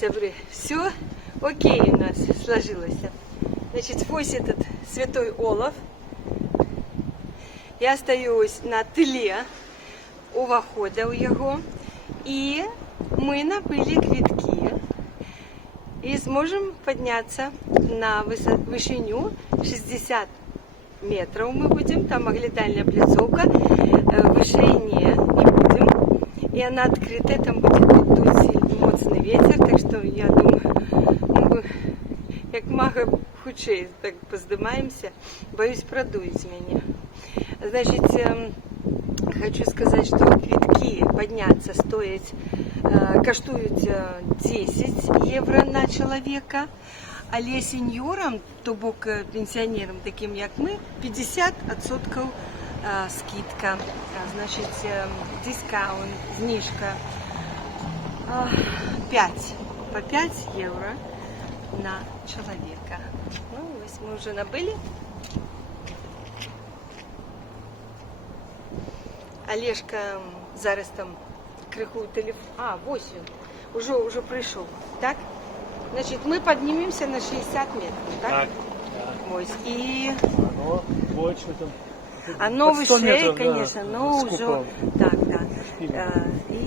сябры, все окей у нас сложилось. Значит, вось этот Святой Олаф. Я остаюсь на тле увахода у яго. И мы набыли квитки. И сможем подняться на вышиню 60 метров мы будем. Там оглядальная пляцовка. Выше не будем. И она открытая, там будет дуть сильный моцный ветер. Так что я думаю, як мага хутчэй так поздымаемся. Боюсь, продует меня. Значит, хочу сказать, что квитки подняться стоят, коштуют 10 евро на человека, але сеньорам, то бок пенсионерам, таким як мы, 50% скидка, значит, дискаунт, знижка, 5, по 5 евро на человека. Ну, ось мы уже набыли. Олежка зараз там крикує телефон. А, 8. Уже прийшов. Так? Значит, мы поднимемся на 60 метров, так? Так. Ось. И Оно больше там. оно под 100 выше, метров, конечно, да, но с уже... куполом. Так, да. Именно. И,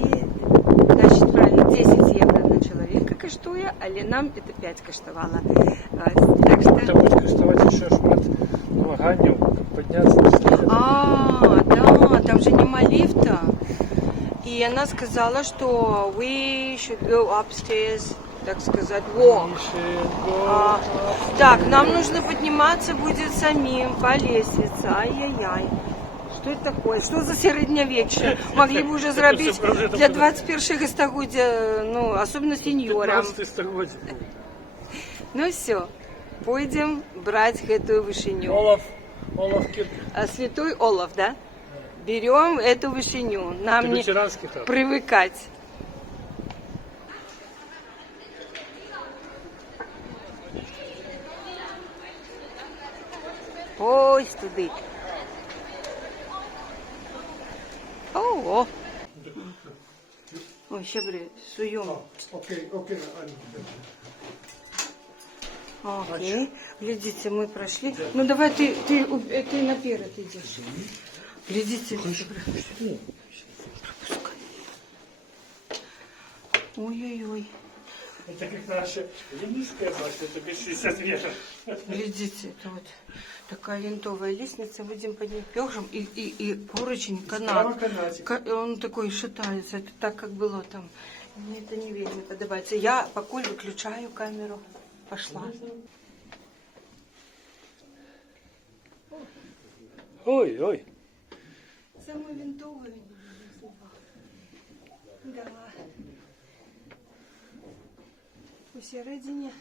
значит, правильно, 10 евро на человека коштує, але нам это 5 коштовало. Так что... Это будет коштовать еще шмат ваганням, подняться на 60. Да, там же нема лифта. И она сказала, что we should go upstairs, так сказать, walk. Так, нам нужно подниматься будет самим по лестнице. Ай-яй-яй. Что это такое? Что за средневечье? Могли бы уже зробить для 21-го стагодия, ну, особенно сеньорам. Ну все, пойдем брать эту вышиню. Олаф Кирке. Святой Олаф, да? Берем эту вышиню. Нам не привыкать. Ой, туди. Ого. Ой, щебри, суем. Окей. Окей. Глядите, мы прошли. Ну давай ты наперед идешь. Глядите, пропускай. Ой-ой-ой. Это как наша Ленинская башня, это без 60 метров. Глядите, это вот такая винтовая лестница, выйдем по ней пёжем, и поручень, канат. Он такой шатается, это так, как было там. Мне это не видно подобается. Я покуль выключаю камеру. Пошла. Ой. Самую винтовую. Да. Посередине.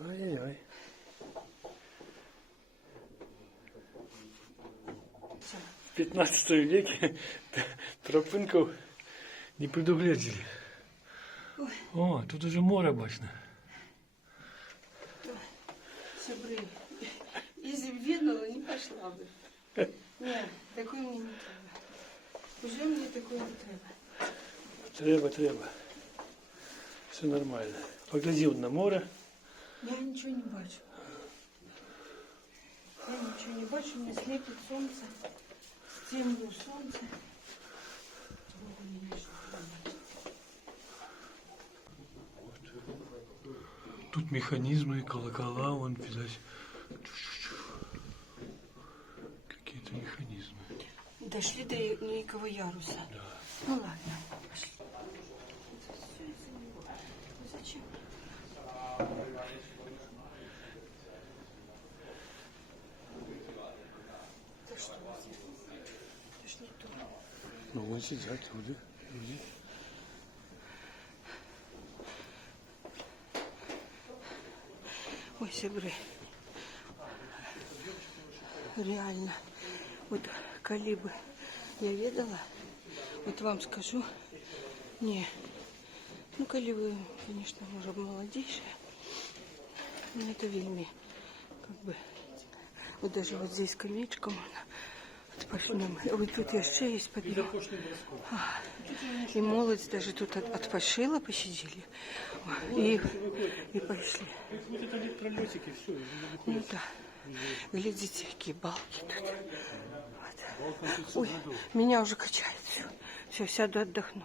Ой-ой. В 15 веке тропинков не предугледели. О, тут уже море бачно. Сябры. Если бы видно, не пошла бы. Нет, такой мне не треба. Уже мне такой не треба. Треба. Все нормально. Поглядел на море. Я ничего не бачу. Мне слепит солнце. Стемню солнце. Тут механизмы, колокола, вон, видать. Какие-то механизмы. Дошли до Великого яруса. Да. Ну ладно, пошли. Зачем? Это что? Это ж не то. Ну, вон сидят люди. Ой, сябры. Реально. Вот калибы я ведала. Вот вам скажу. Не. Ну, калибы, конечно, уже молодейшие. Но это вельми. Как бы. Вот даже вот здесь скамеечка можно пошли. Ой, тут еще есть подъем. И молодь даже тут отпошила, посидели. И пошли. Вот это электролетики, все. Ну да. Глядите, какие балки тут. Вот. Ой, меня уже качает все. Все, сяду, отдохну.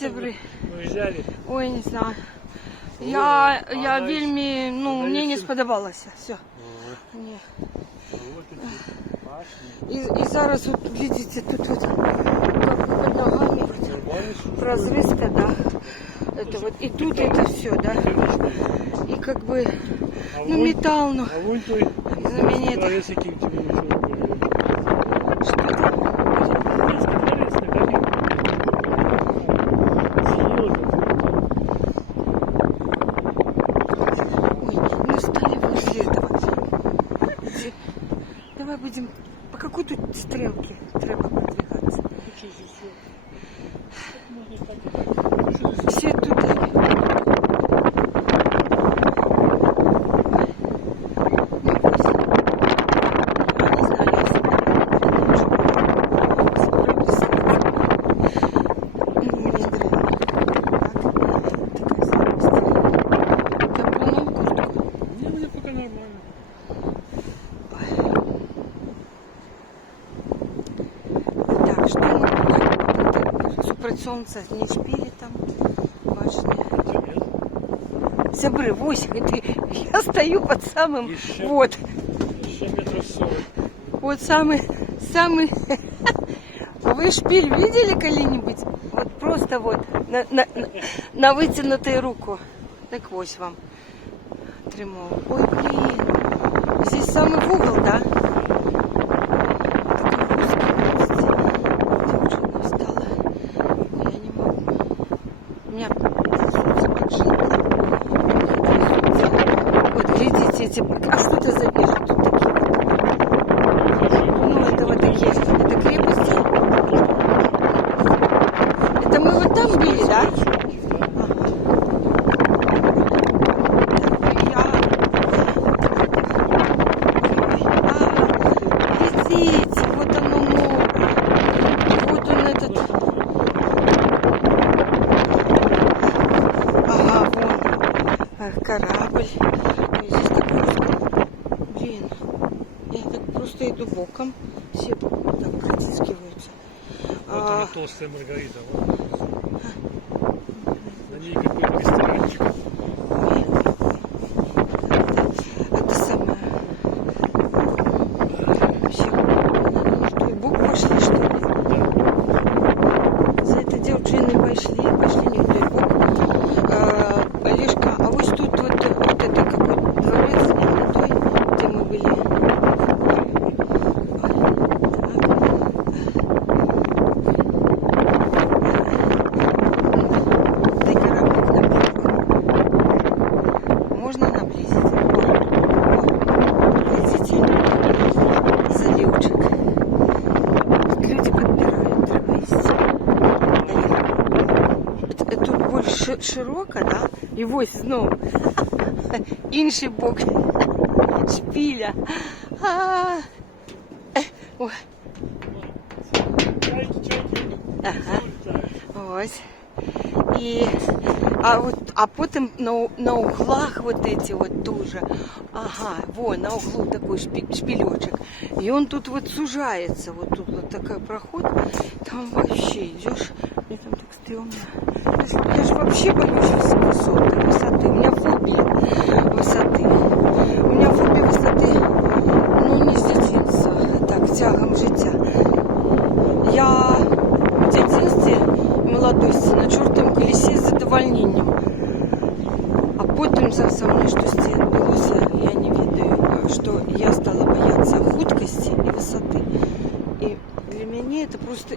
Сябры. Мы взяли. Ой, не знаю. Я вельми, ну, мне не сподобалося. Все. Ні. І зараз, вот, видите, тут вот, как бы под ногами вот, прозрыска, да. Это вот, и тут это все, да. И как бы, ну, металл, ну, А вон той. за меня это... Колесики у тебя еще были. Что-то... Давай будем... По какой тут стрелке треба продвигаться? Все тут... Солнце не шпили там важные. Сябры, 8. Я стою под самым... Еще, вот. Еще метров 40. Вот самый... Вы шпиль видели когда-нибудь? Вот просто вот. На вытянутую руку. Так вот вам. Тримов. Ой, блин. Здесь самый в угол, да? А что это за вещи тут такие? Ну, это вот такие, это крепости. Это мы вот там были, да? Летите, вот оно море. Вот он этот. Ага, вон корабль. Я иду боком, все так протискиваются. Вот она толстая Маргарита. Вот. На ней какой-то ресторанчик. Это самое. Вообще, ну что, и бок пошли, что ли? За этой девчиной пошли не в той бок. Олежка, а вот тут вот это какой-то дворец, не той, где мы были. Широко, да? І ось знову інший бок шпіля. Ой. Ага. Ось. І, а потім на углах вот эти вот тоже. Ага, вон на углу такой шпилечек. И он тут вот сужается. Вот тут вот такой проход. Там вообще идешь. Мне там так стрёмно. Я же вообще боюсь высоты. У меня фобия высоты. У меня фобия высоты, ну, не з дитинства. Так, тягом життя. Я в дитинстві молодості на чортовому колесі з задовольненням. А потім со мною щось відбулося, я не ведаю, що я стала бояться худкості і висоти. І для мене це просто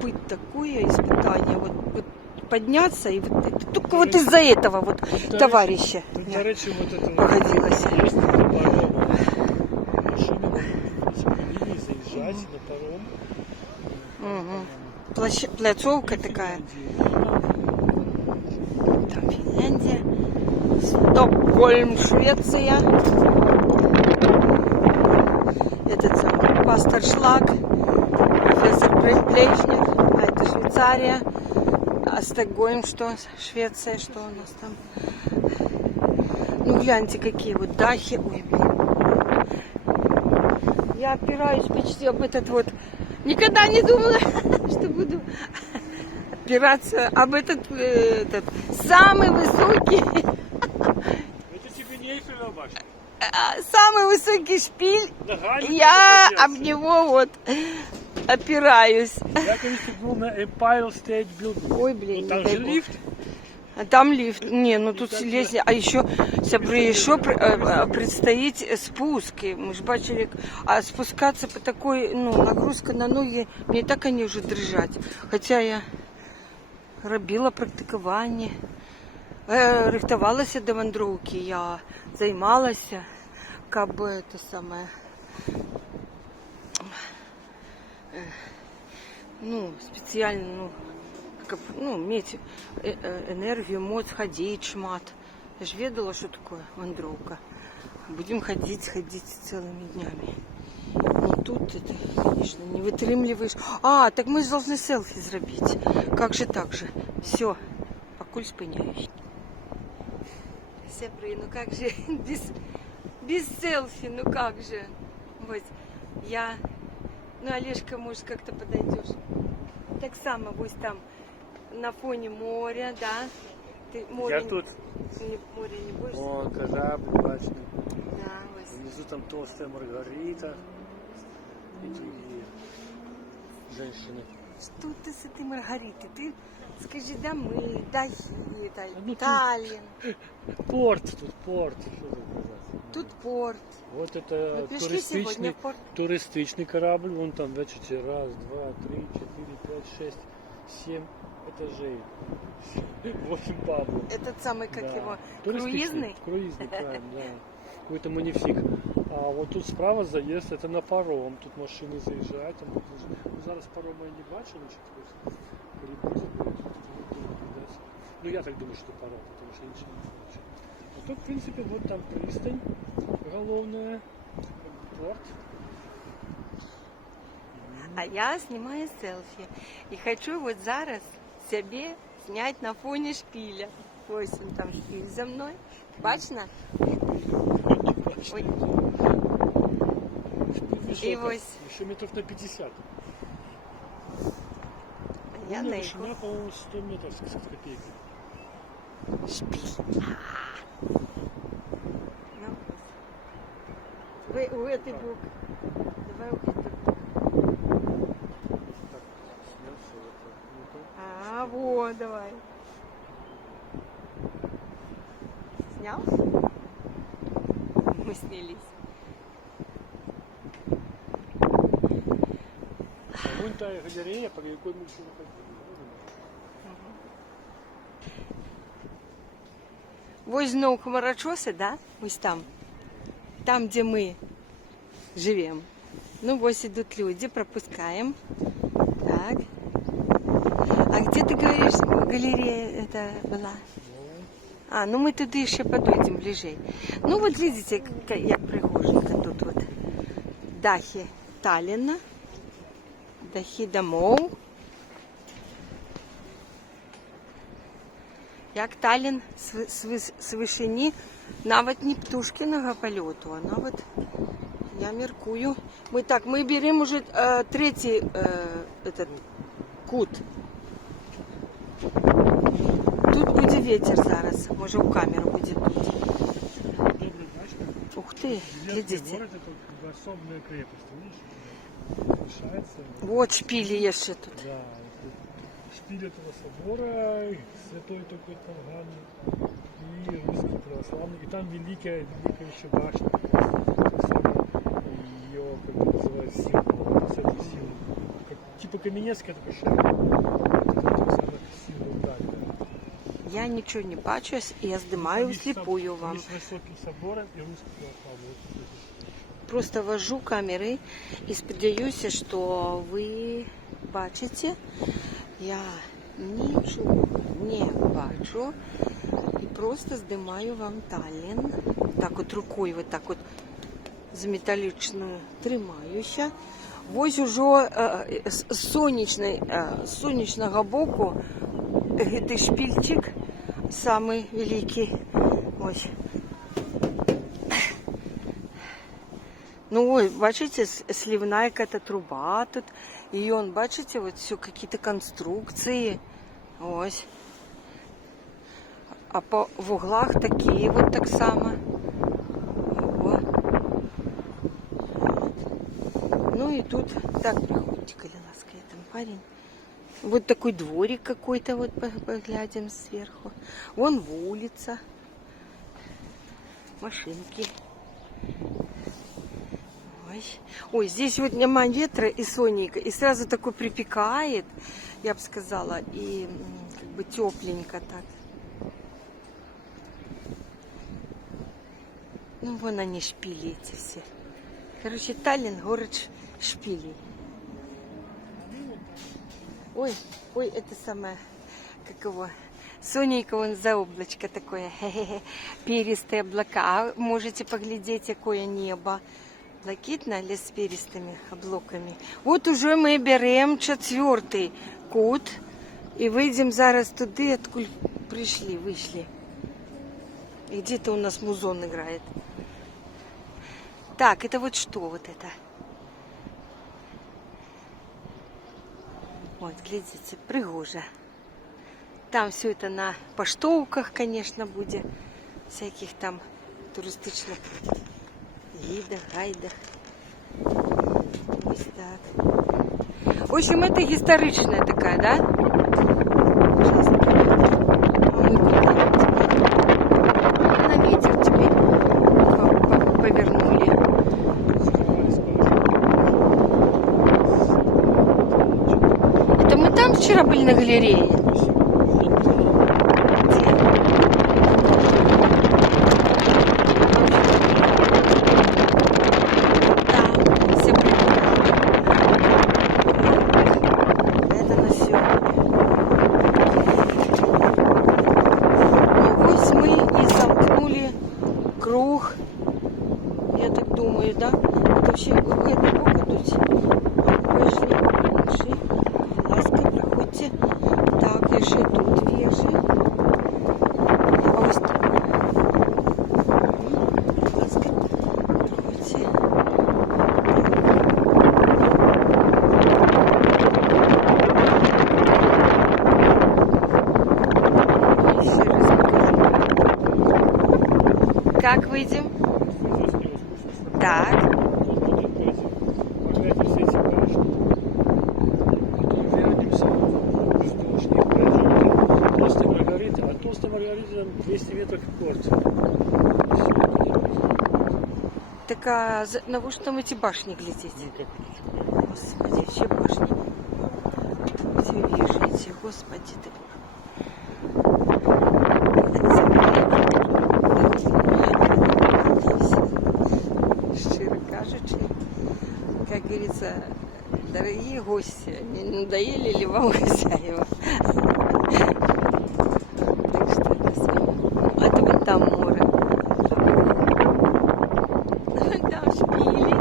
переступить такое испытание, вот подняться, и вот это, только вот из-за этого вот товарища Тут, мне до речі, вот это вот погодилось. есть на паром. Машины могут заезжать на паром. Угу. Пляцовка такая. Там Финляндия, Стокгольм, Швеция. Этот самый пастор Шлак, профессор Блейшнер, а это Швейцария. А Стокгольм что? Швеция, что у нас там? Ну гляньте, какие вот дахи. Ой, блин. Я опираюсь почти об этот вот. Никогда не думала, что буду опираться об этот самый высокий, Это тебе не Эйфелева башня. самый высокий шпиль. Ногами Я туда об подняться. него вот опираюсь. Я, конечно, был на Empire State Building. Ой, блин, Ну, там не дай же бог. лифт. А там лифт. Не, ну тут лезли. А еще, сябры, еще предстоит спуск. И мы ж бачили, а спускаться по такой, ну, нагрузка на ноги, мне так они уже дрижать. Хотя я робила практикування, рихтувалася до вандровки, я займалася, как бы это самое, ну, спеціально, ну, как, ну, иметь энергию, моц, ходить, шмат. Я ж ведала, что такое вандровка. Будем ходить целыми днями. Но тут это, конечно, не вытримливаешь. А, так мы же должны селфи зробить. Как же так же? Все, покуль спиняюсь. Сябры, ну как же без селфи, ну как же? Вот, я, ну Олежка, может, как-то подойдешь. Так само, вот там, на фоне моря, да? Ты море, Я тут. море не боишься? О, корабль башня. Да, вот. Внизу там толстая Маргарита. И другие женщины. Что ты с этой Маргаритой? Ты скажи, да мы, да Хита, ну, Таллин. Порт, тут порт. Что тут сказать? Тут порт. Вот это Мы пришли сегодня туристичный, в порт. туристичный корабль. Вон там, бачите, раз, два, три, 4, 5, 6, 7 этажей. 8 пабов. Этот самый, как Да. его, Туристичный, круизный? Круизный, правильно, да. Какой-то манифик. А вот тут справа заезд, это на паром. Тут машины заезжают. Там, ну, зараз парома я не бачу, значит, ну я так думаю, что паром, потому что ничего не бачу. А то, в принципе, вот там пристань головная, порт. А я снимаю селфи. И хочу вот зараз себе снять на фоне шпиля. Ось он там шпиль за мной. Бачно? Ой. И Высоко. ось. Еще метров на 50. Я Ну, на вышина, по-моему, 100 метров с копейкой. шпиль. Ну, вы у этой бок. Давай у этой бок. Так, снял всё это. Ну-ка. А, вот, давай. Снял? Мы снялись. А вон та галерея, по якой мы еще выходили. Вось зноў хмарачосы, да? Вось там. Там, где мы живем. Ну, вось идут люди, пропускаем. Так. А где, ты говоришь, галерея это была? А, ну мы туды еще подойдем ближе. Ну вот видите, як пригоженько тут вот. Дахи Таллина. Дахи домов. Як Таллін з вишині, навіть не птушкиного польоту, а навіть, я міркую. Ми беремо уже третій этот кут. Тут буде вітер зараз, може у камеру буде дуть. Удобно, знаешь, Ух ти, глядите. город это как бы особная крепость, видишь? Решается. Вот шпилі є ще тут. Да, шпиль этого собора, святой такой Толган, и русский православный. И там великая еще башня. Ее, как бы называют, символ. С этой силой. Как типа Каменецкая, только шире. Это самое красивое здание. Я нічого не бачу, я здимаю Есть всліпую там вам. есть высокий собор и русский православный. Вот тут. Просто вожу камери і сподіваюся, що ви бачите. Я нічого не бачу. І просто здимаю вам Таллін. Так от рукою, вот так от з металічною тримаюся. Ось уже з сонячного боку цей шпильчик самий великий. Ось. Ну, ой, бачите, сливная какая-то труба тут. И он, бачите, вот все какие-то конструкции. Ось. А по в углах такие вот так само. Вот. Ну и тут, так, проходите, коли ласка, там парень. Вот такой дворик какой-то, вот поглядим сверху. Вон улица. Машинки. Ой, здесь вот нема ветра и сонненько, и сразу такой припекает, я бы сказала, и как бы тепленько так. Ну, вон они шпили эти все. Короче, Таллин, город шпилей. Ой, это самое, как его, сонненько вон за облачко такое, перистые облака. А можете поглядеть, какое небо. Блакитно или с перистыми облаками. Вот уже мы берем 4-й кут и выйдем зараз туди, откуда вышли. И где-то у нас музон играет. Так, это вот что вот это? Вот, глядите, пригожа. Там все это на поштовках, конечно, будет. Всяких там туристичных гидах, гайдах. Ось так. В общем, это историчная такая, да? Сейчас. А мы куда теперь? На ветер теперь повернули. Это мы там вчера были на галерее? Круг, я так думаю, да? Это вообще какая-то бока тут. Пошли, ласка, проходите. Так, я ще тут вижу. А ось так. Ласка, проходите. Еще раз покажу. Как выйдем? Так. Толстая Маргарита, там 200 метров в корте. Так а на вы что там эти башни глядите? Господи, все башни. Все вижу, господи ты. Щиро кажучи, как говорится, дорогие гости, не надоели ли вам хозяева? Так что это самое. Это вот там море. Там шпілі.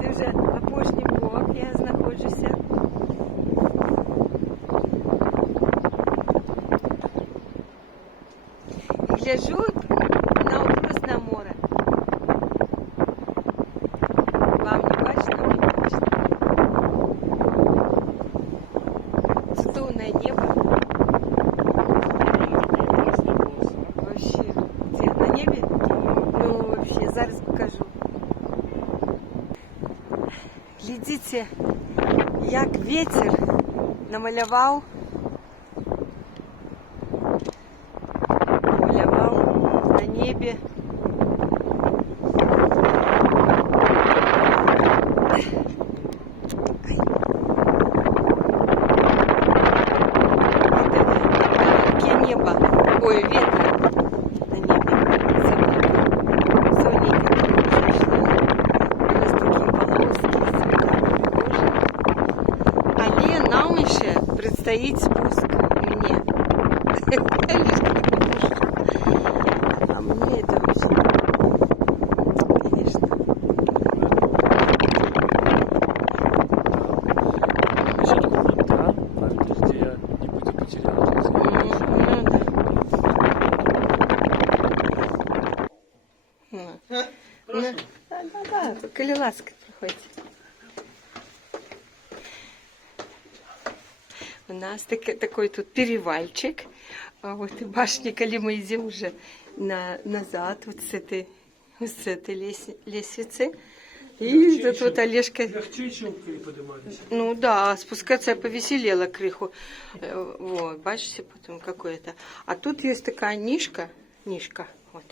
Це вже опошній бок, я знаходжуся. Гляжу на Окрузне море. Вам не бачно, мені бачно. Цудовне небо. Вообще. Где? На небе? Ну, вообще, зараз покажу. Глядите, як ветер намалював на небе. небо, ой, ветра на небе, сонненько зайшла, у нас такі полоски, але нам ще предстоїть спуск, мне. А мне это очень, конечно. Еще такой фонтан, правда, где я не буду потерял. Да, коли ласка проходит. У нас такой тут перевальчик. А вот и башни, коли мы идем уже назад, вот с этой лестницы. И тут вот Олежка... Легче, чем поднимались. Ну да, спускаться я повеселела крыху. Вот, бачите, потом какое-то. А тут есть такая нишка, вот.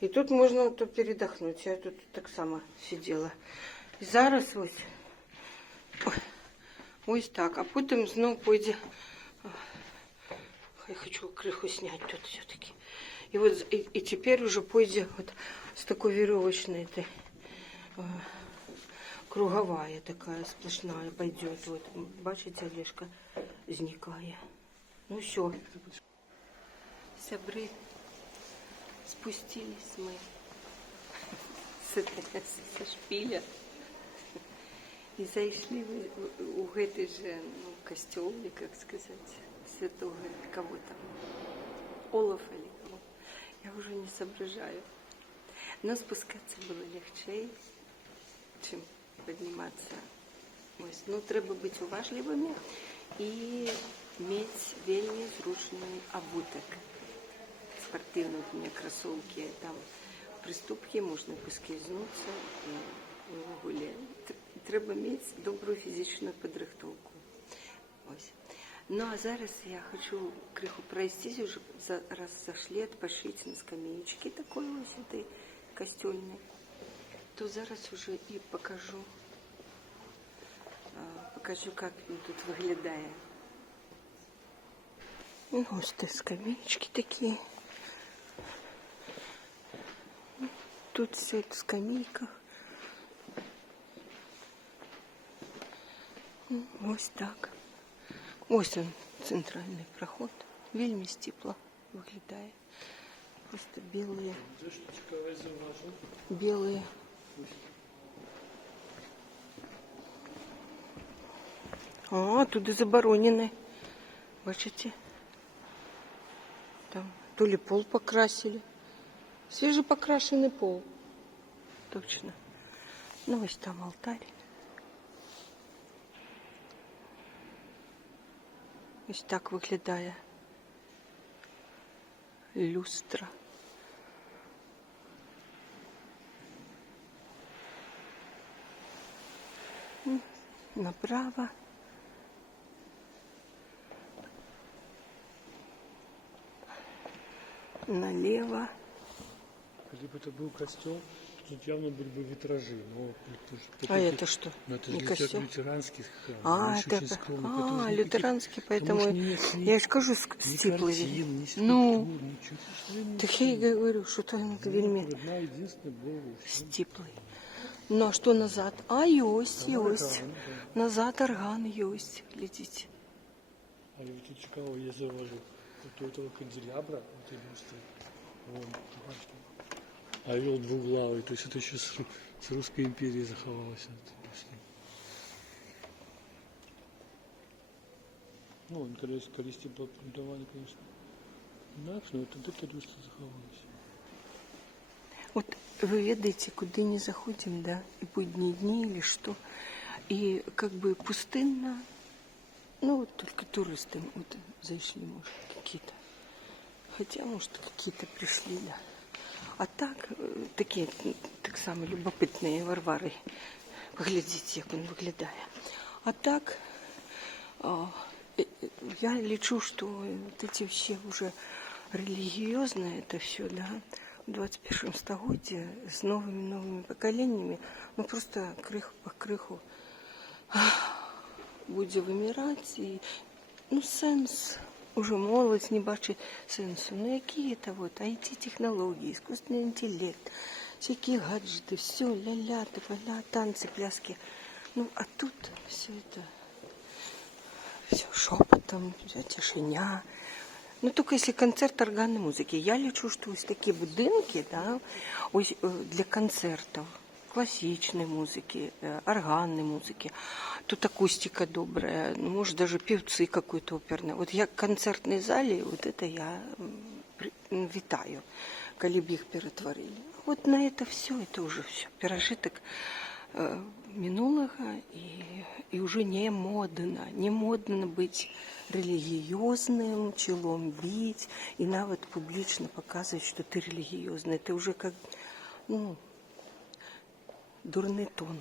И тут можно тут передохнуть. Я тут так само сидела. І зараз ось так. А потом снова пойдем. Я хочу крыху снять тут все-таки. И вот и теперь уже пойдем вот с такой веревочной этой круговая такая сплошная пойдет. Вот, бачите, Олежка зникає. Ну все. Сябры, спустились мы со шпиля и зашли у этой же костел, или как сказать, святого кого там, Олафа или кого. Я уже не соображаю. Но спускаться было легче, чем подниматься. Ось. Ну, треба бути уважливими і мати вельми зручний обуток. Спортивные у меня кроссовки, там приступки, можно поскользнуться и гулять. Треба мати добру фізичну підрихтовку. Ось. Ну а зараз я хочу криху пройтись, уже раз зашли, отпошить на скамеечке такой ось этой костельной, то зараз уже и покажу, как він тут виглядає. Ну, ось ті скамеечки такі. Тут все в скамейках. Ось так. Ось он, центральний проход. Вельми тепло виглядає. Просто белые. Белые. А, туди заборонены. Бачите? Там то ли пол покрасили. Свежепокрашенный пол. Точно. Ну, ось там алтарь. Ось так виглядає люстра. Направо. Налево. Если бы это был костел, тут явно были бы витражи. Но это что? Это не костел? Лютеранский храм. Это лютеранский, поэтому я же скажу стиплый. Ну, так я и говорю, что там вельми стиплый. Ну а что назад? А, есть. Назад орган есть, глядите. А я тут цікаво, я зауважу. Тут у этого канделябра, вот люстры, вон, бачите. Орел двуглавый, то есть это еще с Русской империи заховалось. Ну, он количество было принтование, конечно. Инакше, но это люстра заховалась. Вот вы ведаете, куда не заходим, да, и будние дни или что, и как бы пустынно, ну вот только туристы вот зашли, может, какие-то, хотя, может, какие-то пришли, да. А так, такі, так само любопитні Варвари. Поглядіть, як він виглядає. А так, я лечу, что вот эти все уже религиозное это все, да, в 21 столетии с новыми поколениями, мы просто крыху по крыху будем вымирать, и ну, сенс. Уже молодь не бачить сенсу. Ну, які це вот IT-технології, искусственный интеллект, всякие гаджеты, все, ля-ля, тополя, танцы, пляски. Ну, а тут все это, все шепотом, все тишиня. Ну, только если концерт органной музыки. Я лечу, что ось такі будинки, да, ось для концертов, классичной музыки, органной музыки. Тут акустика добрая, ну, может, даже певцы какой-то оперный. Вот я в концертной зале, вот это я витаю, коли б їх перетворили. Вот на это все, это уже все. Пережиток минулого, и уже не модно. Не модно быть религиозным, челом бить, и навод публично показывать, что ты религиозный. Это уже как, ну, дурний тон.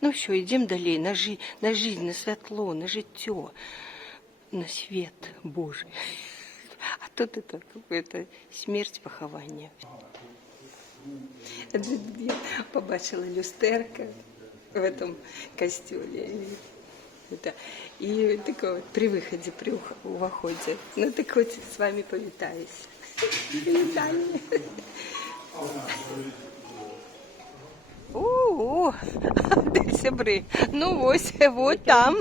Ну все, йдемо далі, на жизнь, на світло, на життя, на світ Божий. А тут это какая-то смерть, поховання. Я побачила люстерка в этом костюле. И так вот, при выходе, при уходе. Ну так вот с вами повитаюсь. Вітання. О, де сябри? Ну вот там,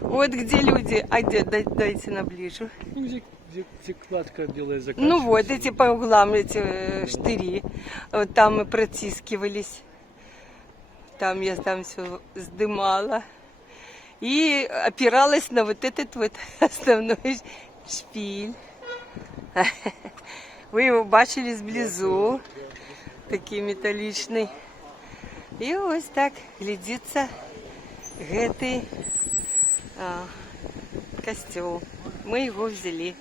вот где люди. А где? Дайте наближу. Ну, где кладка белая заканчивается. Ну вот эти по углам, эти штыри. Вот там мы протискивались. Там я там все сдымала. И опиралась на вот этот вот основной шпиль. Вы его бачили сблизу. Такий металличный. І ось так глядиться гэтый костюм. Мы его взяли.